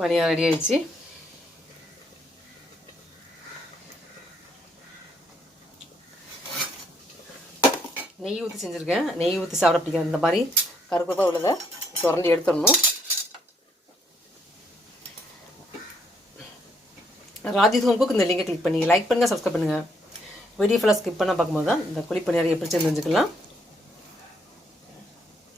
பனியாரம் ready ஆயிடுச்சு. நெய் ஊற்றி செஞ்சுருக்கேன். நெய் ஊற்றி சாப்பிட பிடிக்கும். இந்த மாதிரி கருப்பா உள்ளதை சுரண்டி எடுத்துடணும். ராஜி ஹோம் குக் இந்த லிங்கை கிளிக் பண்ணி லைக் பண்ணுங்கள், சப்ஸ்கிரைப் பண்ணுங்கள். வீடியோ ஃபுல்லாக ஸ்கிப் பண்ணால் பார்க்கும்போது தான் இந்த குழி பணியாரம் எப்படி செஞ்சுக்கலாம்.